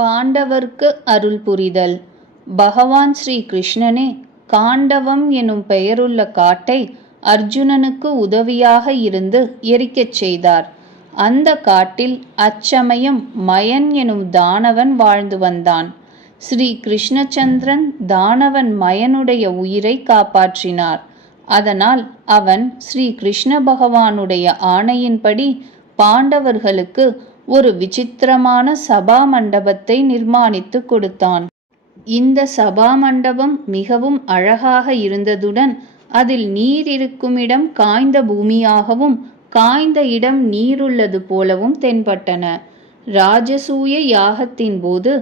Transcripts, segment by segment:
பாண்டவர்க்கு அருள் புரிதல். பகவான் ஸ்ரீ கிருஷ்ணனே காண்டவம் எனும் பெயருள்ள காட்டை அர்ஜுனனுக்கு உதவியாக இருந்து எரிக்கச் செய்தார். அந்த காட்டில் அச்சமயம் மயன் எனும் தானவன் வாழ்ந்து வந்தான். ஸ்ரீ கிருஷ்ணச்சந்திரன் தானவன் மயனுடைய உயிரை காப்பாற்றினார். அதனால் அவன் ஸ்ரீ கிருஷ்ண பகவானுடைய ஆணையின்படி பாண்டவர்களுக்கு ஒரு விசித்திரமான சபா மண்டபத்தை நிர்மாணித்து கொடுத்தான். இந்த சபா மண்டபம் மிகவும் அழகாக இருந்ததுடன் அதில் நீர் இருக்குமிடம் காய்ந்த பூமியாகவும் காய்ந்த இடம் நீருள்ளது போலவும் தென்பட்டன. ராஜசூய யாகத்தின் போது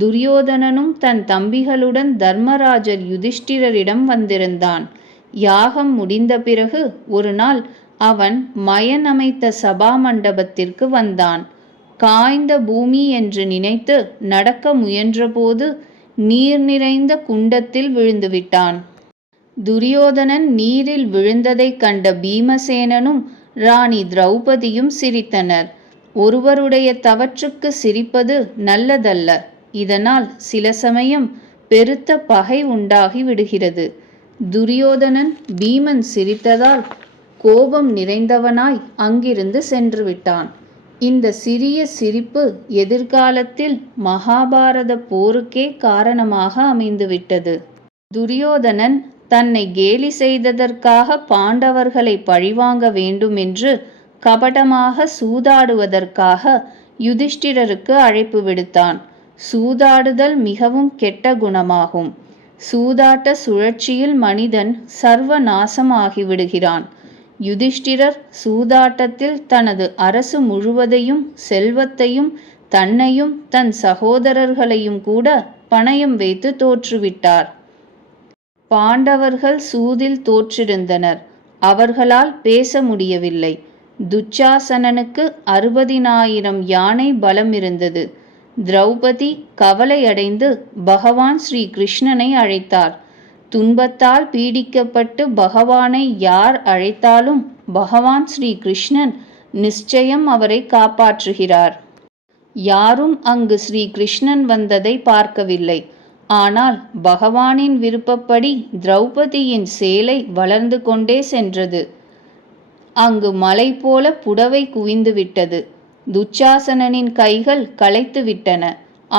துரியோதனனும் தன் தம்பிகளுடன் தர்மராஜர் யுதிஷ்டிரரிடம் வந்திருந்தான். யாகம் முடிந்த பிறகு ஒரு நாள் அவன் மயன் அமைத்த சபா மண்டபத்திற்கு வந்தான். காய்ந்த பூமி என்று நினைத்து நடக்க முயன்றபோது நீர் நிறைந்த குண்டத்தில் விழுந்துவிட்டான். துரியோதனன் நீரில் விழுந்ததைக் கண்ட பீமசேனனும் ராணி திரௌபதியும் சிரித்தனர். ஒருவருடைய தவற்றுக்கு சிரிப்பது நல்லதல்ல. இதனால் சில சமயம் பெருத்த பகை உண்டாகி விடுகிறது. துரியோதனன் பீமன் சிரித்ததால் கோபம் நிறைந்தவனாய் அங்கிருந்து சென்று விட்டான். இந்த சிறிய சிரிப்பு எதிர்காலத்தில் மகாபாரத போருக்கே காரணமாக அமைந்துவிட்டது. துரியோதனன் தன்னை கேலி செய்ததற்காக பாண்டவர்களை பழிவாங்க வேண்டும் என்று கபடமாக சூதாடுவதற்காக யுதிஷ்டிரருக்கு அழைப்பு விடுத்தான். சூதாடுதல் மிகவும் கெட்ட குணமாகும். சூதாட்ட சுழற்சியில் மனிதன் சர்வ நாசமாகிவிடுகிறான். யுதிஷ்டிரர் சூதாட்டத்தில் தனது அரசு முழுவதையும் செல்வத்தையும் தன்னையும் தன் சகோதரர்களையும் கூட பணயம் வைத்து தோற்றுவிட்டார். பாண்டவர்கள் சூதில் தோற்றிருந்தனர். அவர்களால் பேச முடியவில்லை. துச்சாசனனுக்கு 60,000 யானை பலம் இருந்தது. திரௌபதி கவலையடைந்து பகவான் ஸ்ரீ கிருஷ்ணனை அழைத்தார். துன்பத்தால் பீடிக்கப்பட்டு பகவானை யார் அழைத்தாலும் பகவான் ஸ்ரீ கிருஷ்ணன் நிச்சயம் அவரை காப்பாற்றுகிறார். யாரும் அங்கு ஸ்ரீ கிருஷ்ணன் வந்ததை பார்க்கவில்லை. ஆனால் பகவானின் விருப்பப்படி திரௌபதியின் சேலை வளர்ந்து கொண்டே சென்றது. அங்கு மலை போல புடவை குவிந்துவிட்டது. துச்சாசனனின் கைகள் களைத்து விட்டன.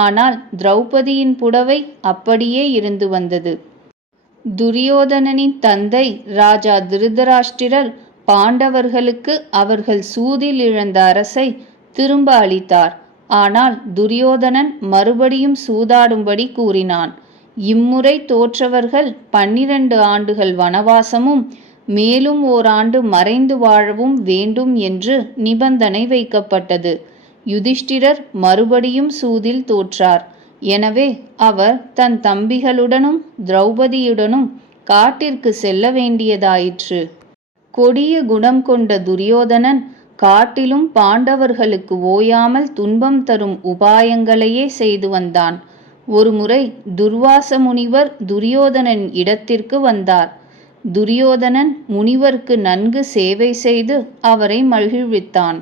ஆனால் திரௌபதியின் புடவை அப்படியே இருந்து வந்தது. துரியோதனனின் தந்தை ராஜா திருதராஷ்டிரர் பாண்டவர்களுக்கு அவர்கள் சூதில் இழந்த அரசை திரும்ப அளித்தார். ஆனால் துரியோதனன் மறுபடியும் சூதாடும்படி கூறினான். இம்முறை தோற்றவர்கள் 12 ஆண்டுகள் வனவாசமும் மேலும் ஓராண்டு மறைந்து வாழவும் வேண்டும் என்று நிபந்தனை வைக்கப்பட்டது. யுதிஷ்டிரர் மறுபடியும் சூதில் தோற்றார். எனவே அவர் தன் தம்பிகளுடனும் திரௌபதியுடனும் காட்டிற்கு செல்ல வேண்டியதாயிற்று. கொடிய குணம் கொண்ட துரியோதனன் காட்டிலும் பாண்டவர்களுக்கு ஓயாமல் துன்பம் தரும் உபாயங்களையே செய்து வந்தான். ஒருமுறை துர்வாச முனிவர் துரியோதனன் இடத்திற்கு வந்தார். துரியோதனன் முனிவருக்கு நன்கு சேவை செய்து அவரை மகிழ்வித்தான்.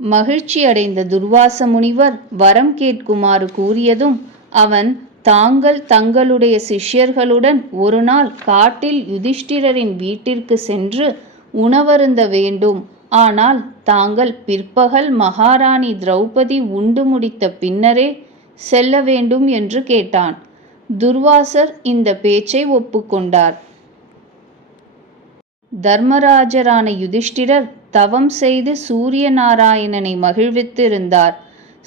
மகிழ்ச்சி அடைந்த துர்வாச முனிவர் வரம் கேட்குமாறு கூறியதும் அவன் தாங்கள் தங்களுடைய சிஷ்யர்களுடன் ஒரு நாள் காட்டில் யுதிஷ்டிரரின் வீட்டிற்கு சென்று உணவருந்த வேண்டும். ஆனால் தாங்கள் பிற்பகல் மகாராணி திரௌபதி உண்டு முடித்த பின்னரே செல்ல வேண்டும் என்று கேட்டான். துர்வாசர் இந்த பேச்சை ஒப்புக்கொண்டார். தர்மராஜரான யுதிஷ்டிரர் தவம் செய்து சூரிய நாராயணனை மகிழ்வித்து இருந்தார்.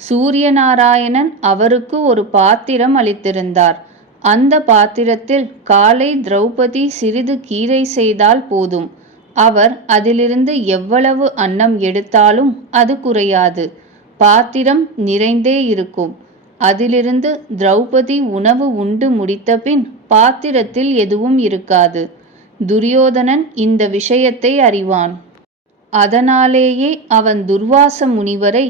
சூரிய நாராயணன் அவருக்கு ஒரு பாத்திரம் அளித்திருந்தார். அந்த பாத்திரத்தில் காலை திரௌபதி சிறிது கீரை செய்தால் போதும். அவர் அதிலிருந்து எவ்வளவு அன்னம் எடுத்தாலும் அது குறையாது. பாத்திரம் நிறைந்தே இருக்கும். அதிலிருந்து திரௌபதி உணவு உண்டு முடித்தபின் பாத்திரத்தில் எதுவும் இருக்காது. துரியோதனன் இந்த விஷயத்தை அறிவான். அதனாலேயே அவன் துர்வாச முனிவரை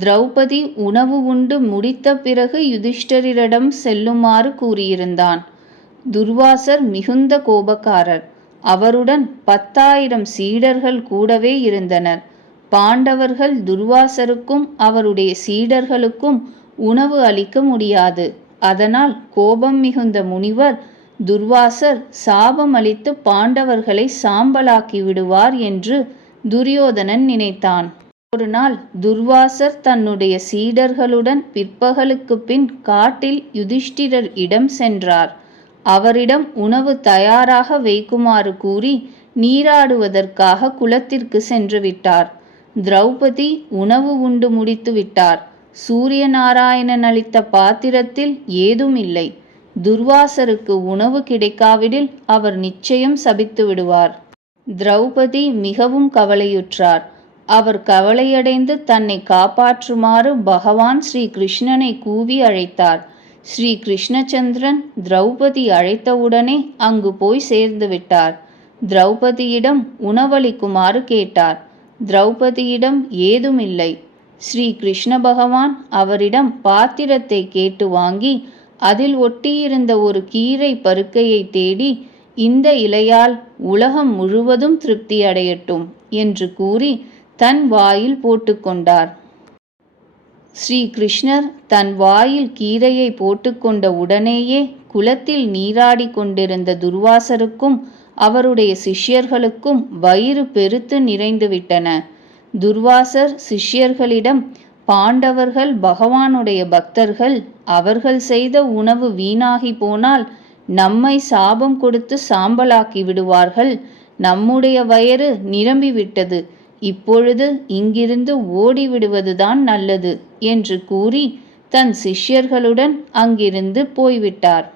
திரௌபதி உணவு உண்டு முடித்த பிறகு யுதிஷ்டிரரிடம் செல்லுமாறு கூறியிருந்தான். துர்வாசர் மிகுந்த கோபக்காரர். அவருடன் 10,000 சீடர்கள் கூடவே இருந்தனர். பாண்டவர்கள் துர்வாசருக்கும் அவருடைய சீடர்களுக்கும் உணவு அளிக்க முடியாது. அதனால் கோபம் மிகுந்த முனிவர் துர்வாசர் சாபம் அளித்து பாண்டவர்களை சாம்பலாக்கி விடுவார் என்று துரியோதனன் நினைத்தான். ஒரு நாள் துர்வாசர் தன்னுடைய சீடர்களுடன் பிற்பகலுக்கு பின் காட்டில் யுதிஷ்டிரர் இடம் சென்றார். அவரிடம் உணவு தயாராக வைக்குமாறு கூறி நீராடுவதற்காக குளத்திற்கு சென்று விட்டார். திரௌபதி உணவு உண்டு முடித்து விட்டார். சூரிய நாராயணன் அளித்த பாத்திரத்தில் ஏதும் இல்லை. துர்வாசருக்கு உணவு கிடைக்காவிடில் அவர் நிச்சயம் சபித்து விடுவார். திரௌபதி மிகவும் கவலையுற்றார். அவர் கவலையடைந்து தன்னை காப்பாற்றுமாறு பகவான் ஸ்ரீ கிருஷ்ணனை கூவி அழைத்தார். ஸ்ரீ கிருஷ்ணச்சந்திரன் திரௌபதி அழைத்தவுடனே அங்கு போய் சேர்ந்து விட்டார். திரௌபதியிடம் உணவளிக்குமாறு கேட்டார். திரௌபதியிடம் ஏதுமில்லை. ஸ்ரீ கிருஷ்ண பகவான் அவரிடம் பாத்திரத்தை கேட்டு வாங்கி அதில் ஒட்டியிருந்த ஒரு கீரை பருக்கையை தேடி, இந்த இலையால் உலகம் முழுவதும் திருப்தி அடையட்டும் என்று கூறி தன் வாயில் போட்டுக்கொண்டார். ஸ்ரீ கிருஷ்ணர் தன் வாயில் கீரையை போட்டுக்கொண்ட உடனேயே குளத்தில் நீராடி கொண்டிருந்த துர்வாசருக்கும் அவருடைய சிஷ்யர்களுக்கும் வயிறு பெருத்து நிறைந்துவிட்டன. துர்வாசர் சிஷ்யர்களிடம், பாண்டவர்கள் பகவானுடைய பக்தர்கள், அவர்கள் செய்த உணவு வீணாகி போனால் நம்மை சாபம் கொடுத்து சாம்பலாக்கி விடுவார்கள். நம்முடைய வயிறு நிரம்பிவிட்டது. இப்பொழுது இங்கிருந்து ஓடிவிடுவதுதான் நல்லது என்று கூறி தன் சிஷ்யர்களுடன் அங்கிருந்து போய்விட்டார்.